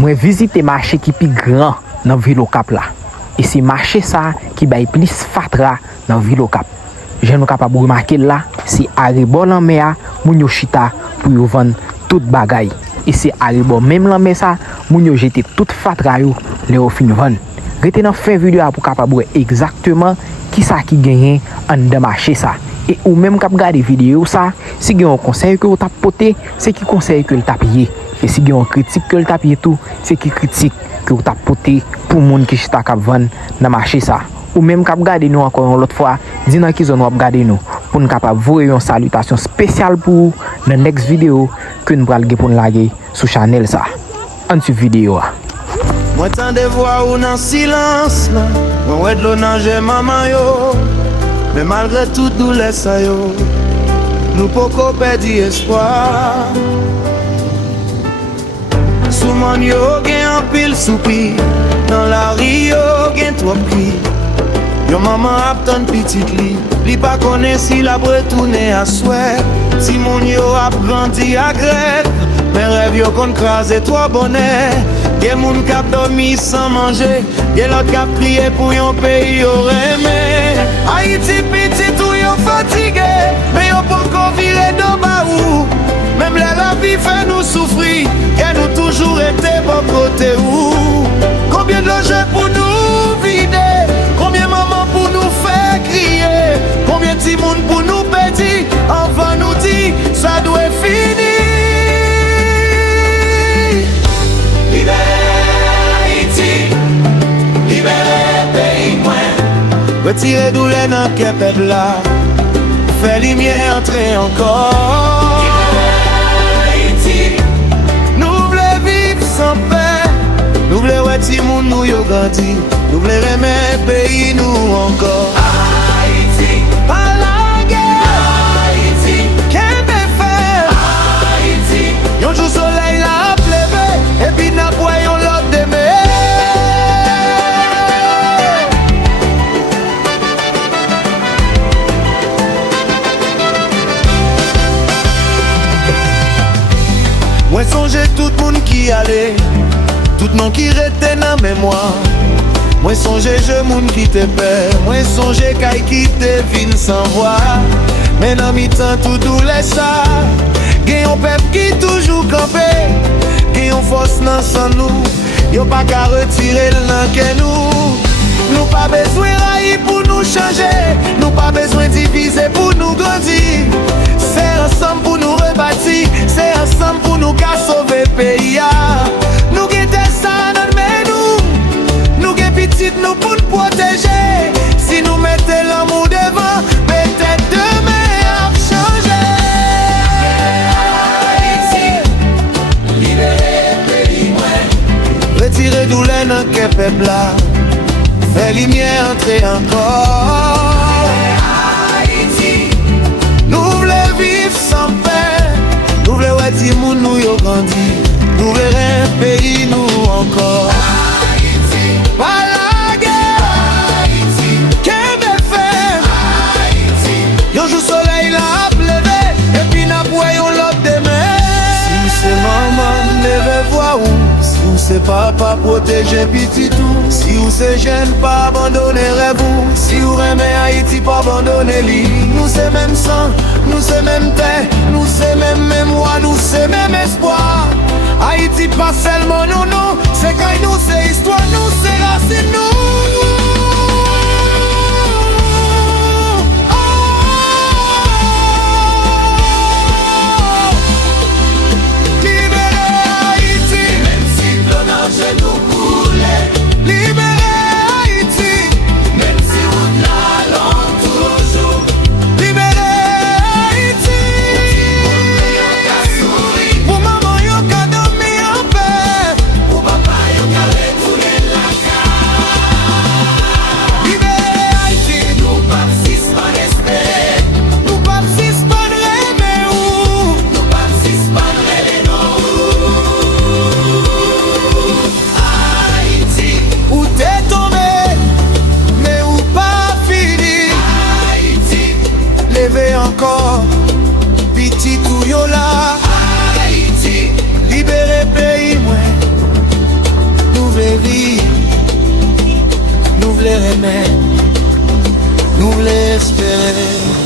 Moi visiter marché qui plus grand dans ville au Cap là. Et c'est marché ça qui bail plus fatra dans ville au Cap. Je nous capable remarquer là, c'est aribol en mer, moun yo chita pour yo vendre toute bagaille. Et c'est aribol même la mer ça, moun yo jeter toute fatra yo, les yo fin vendre. Rete dans fin vidéo pour capable exactement qui ça qui gagne en de marché ça. Et ou même cap regarder vidéo ça, si gagne un conseil que vous t'a poté, c'est qui conseil que le t'a payé. Et si gagne un critique que le t'a payé tout, c'est qui critique que vous t'a poté pour monde qui chita cap vendre dans marché ça. Ou même cap regarder nous encore l'autre fois, dis dans qui zone regarder nous pour nous capable voir une salutation spéciale pour dans next vidéo que nous pral pour laguer sur channel ça. En cette vidéo. Moi tant de voix ou dans silence là, moi ouais de l'eau nager maman yo. Mais malgré tout douleur ça yo, nous poko perdu espoir. Sous mon yo gen en pile soupi, dans la rio gen trop cri. Yo maman ap ton petite li pas connaît si la retourner à souhait. Si mon yo ap grandi à grève, mes rêves yo kon crase toi bonnet. Y'a moun kap dormi sans manger, y'a l'autre kap prié pour yon pays yo remé. Haïti petit ou yo fatigué, mais yo poko viré de ba ou. Même la vie fait nous souffrir, y'a nous toujours été bon côté ou. Combien de logements pour nous vider, combien maman pour nous faire crier, combien de moun pour nous pédir, enfin nous dit ça doit finir. Retirez douleur dans le peuple là, fait lumière entrer encore. Nous voulons vivre sans paix, nous voulons voir ti moun nous yo grandi, nous voulons aimer pays nous encore. Haïti, pas la guerre. Haïti, qu'est-ce qu'on fait? Haïti, yon jour soleil là pleuvé, et puis n'a pas yon l'autre demain. Moi songe tout le monde qui allait, tout le monde qui restait dans la mémoire. Moi songe je monde qui te perd, moi songe kay qui te vin sans voir. Mais dans mi-temps tout douleur ça, gen yon peuple qui toujours campé, gen yon force dans sans nous, yon pas qu'à retirer l'an que nous. Nous pas besoin railler pour nous changer, nous pas besoin diviser pour nous grandir. C'est ensemble pour nous rebâtir, c'est ensemble pour nous qu'à sauver le pays. Nous guettons ça dans nous, nous guettons petit nous pour nous protéger. Si nous mettons l'amour devant, peut-être demain à changer. Haïti, libérer le pays moi. Retirer douleur dans le peuple là, fait lumière entrer encore. Nous voulons vivre sans paix, nous voulons voir ti moun nous yo grandi, nous voulons un pays nous encore. Haïti, pas la guerre. Haïti, qu'est-ce qu'on fait? Haïti, yon jour soleil là a levé, et puis n'a pas yon l'autre demain. Si c'est maman, levez voix ou, si ou c'est papa protéger petit tout, si ou c'est jeune pas abandonner rêve ou, si ou remet Haïti pas abandonner lui. Nous c'est même sang, nous c'est même terre, nous c'est même mémoire, nous c'est même espoir. Haïti pas seulement nous, c'est quand nous c'est histoire, nous c'est racine nous. aimer, nous l'espérer.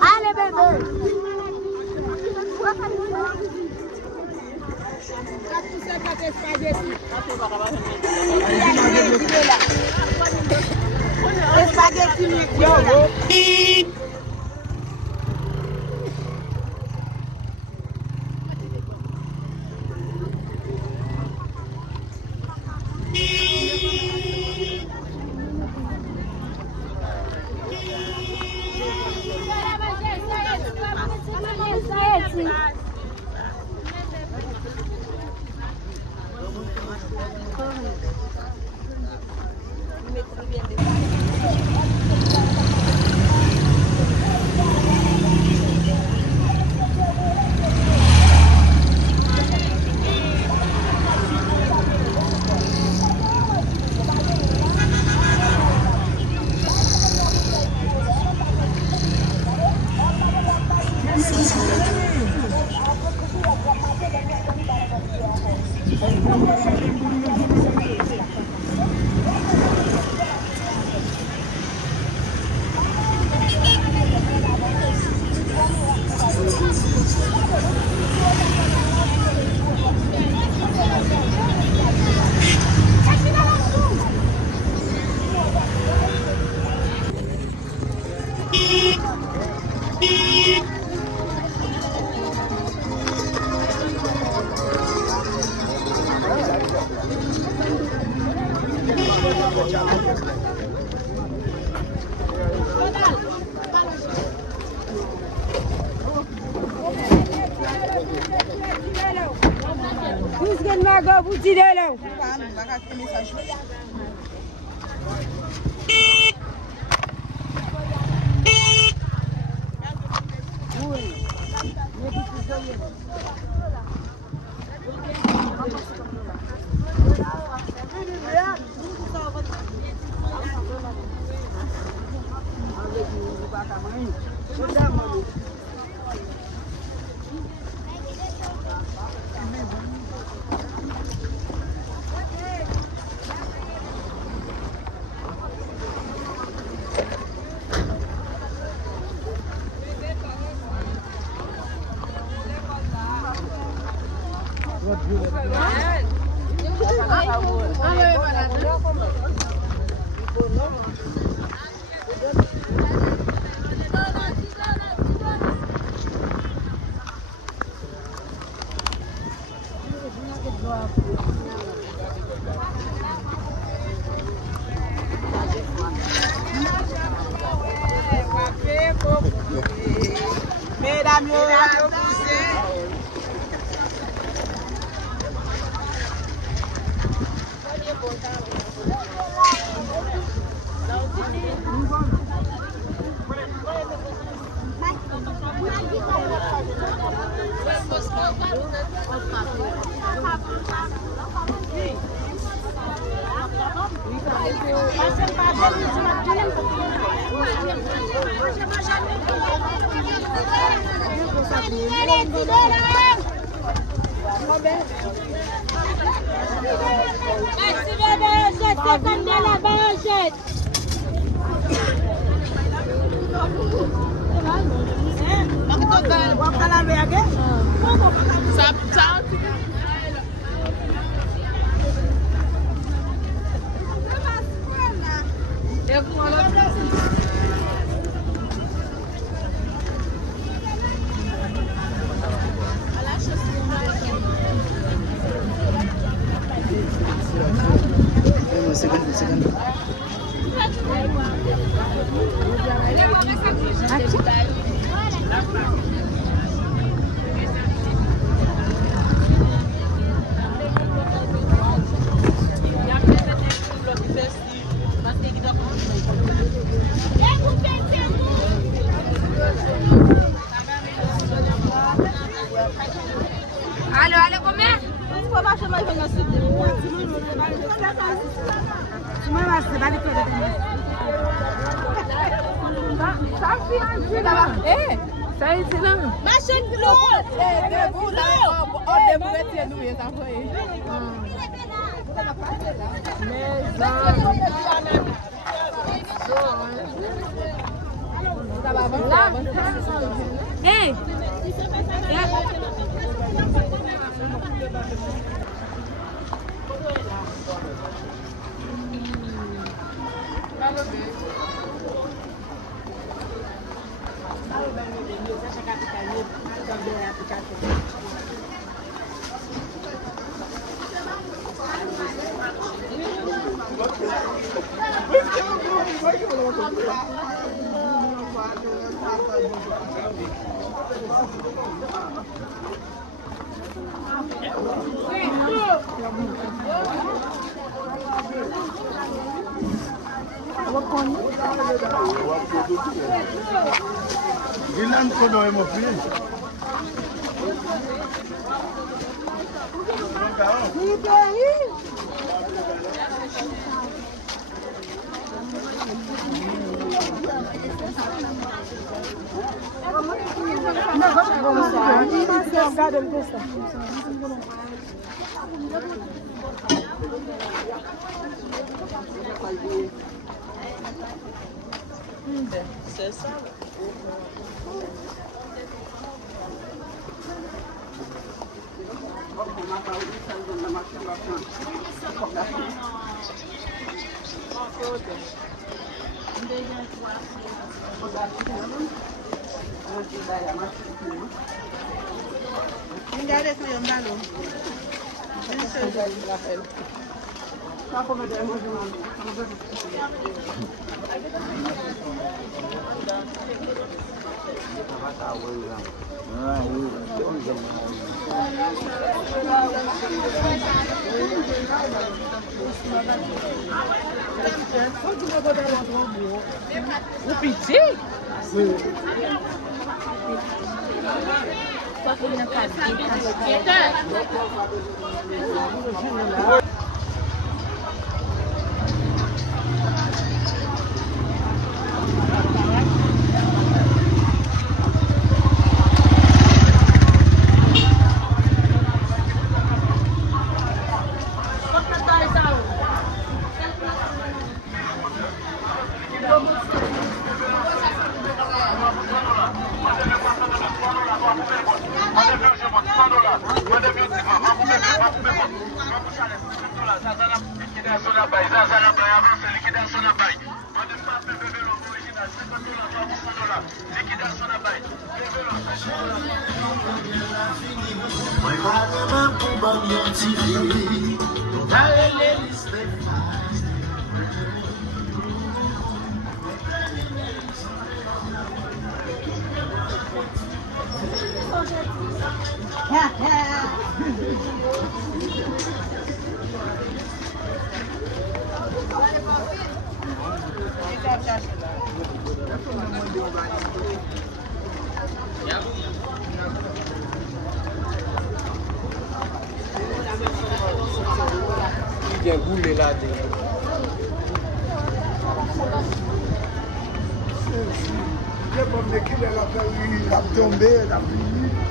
Allez bébé. Allez, combien? Machine Hey! Gilan ko daw mo pin. C'est ça. O petit? Il y a boule là. Je vais me mettre la tombée, la pluie.